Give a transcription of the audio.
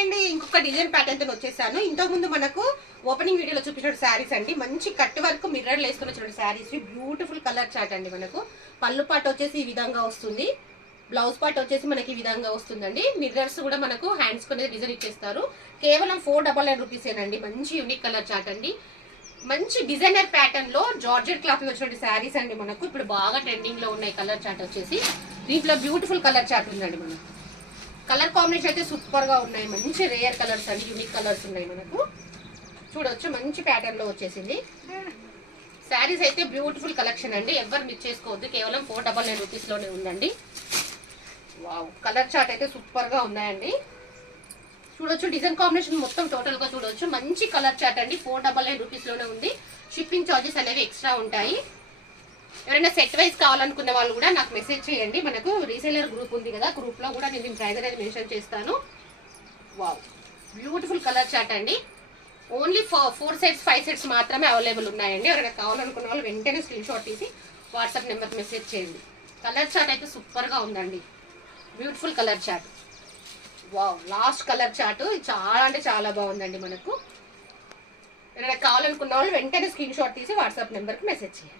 అండి, ఇంకొక design pattern తో వచ్చేసాను. ఇంతకు ముందు మనకు ఓపెనింగ్ వీడియోలో చూపించిన శారీస్ అండి, మంచి కట్ వర్క్ మిర్రర్ వేసుకుని వచ్చిన శారీస్, బ్యూటిఫుల్ కలర్ చార్ట్ అండి. మనకు పళ్ళు పాట వచ్చేసి ఈ విధంగా వస్తుంది, బ్లౌజ్ పార్ట్ వచ్చేసి మనకి ఈ విధంగా వస్తుందండి. మిర్రర్స్ కూడా మనకు హ్యాండ్స్ కొని డిజైన్ ఇచ్చేస్తారు. కేవలం 499 రూపీసేనండి. మంచి యూనిక్ కలర్ చార్ట్ అండి. మంచి డిజైనర్ ప్యాటర్న్ లో జార్జెట్ క్లాత్ వచ్చిన శారీస్ అండి. మనకు ఇప్పుడు బాగా ట్రెండింగ్ లో ఉన్నాయి. కలర్ చార్ట్ వచ్చేసి దీంట్లో బ్యూటిఫుల్ కలర్ చార్ట్ ఉందండి. మనకు కలర్ కాంబినేషన్ అయితే సూపర్ గా ఉన్నాయి. మంచి రేర్ కలర్స్ అండి, యూనిక్ కలర్స్ ఉన్నాయి. మనకు చూడొచ్చు మంచి ప్యాటర్న్ లో వచ్చేసింది. శారీస్ అయితే బ్యూటిఫుల్ కలెక్షన్ అండి, ఎవరు మిస్ చేసుకోవద్దు. కేవలం 499 రూపీస్ లోనే ఉందండి. వావ్, కలర్ చార్ట్ అయితే సూపర్ గా ఉన్నాయండి. చూడొచ్చు డిజైన్ కాంబినేషన్ మొత్తం టోటల్ గా చూడొచ్చు. మంచి కలర్ చార్ట్ అండి. 499 రూపీస్ లోనే ఉంది. షిప్పింగ్ చార్జెస్ అనేవి ఎక్స్ట్రా ఉంటాయి. ఎవరైనా సెట్ వైజ్ కావాలనుకున్న వాళ్ళు కూడా నాకు మెసేజ్ చేయండి. మనకు రీసేలర్ గ్రూప్ ఉంది కదా, గ్రూప్ లో కూడా నేను దీని ప్రైస్ అనేది మెన్షన్ చేస్తాను. వావ్, బ్యూటిఫుల్ కలర్ చార్ట్ అండి. ఓన్లీ 4 సెట్స్ 5 సెట్స్ మాత్రమే అవైలబుల్ ఉన్నాయండి. ఎవరైనా కావాలనుకున్న వాళ్ళు వెంటనే స్క్రీన్ షాట్ తీసి వాట్సాప్ నెంబర్కి మెసేజ్ చేయండి. కలర్ చార్ట్ అయితే సూపర్ గా ఉందండి. Beautiful colour chart. Wow, last colour chart చాలా అంటే చాలా బాగుందండి. మనకు ఎవరైనా కావాలనుకున్న వాళ్ళు వెంటనే స్క్రీన్ షాట్ తీసి వాట్సాప్ నెంబర్కి మెసేజ్ చేయండి.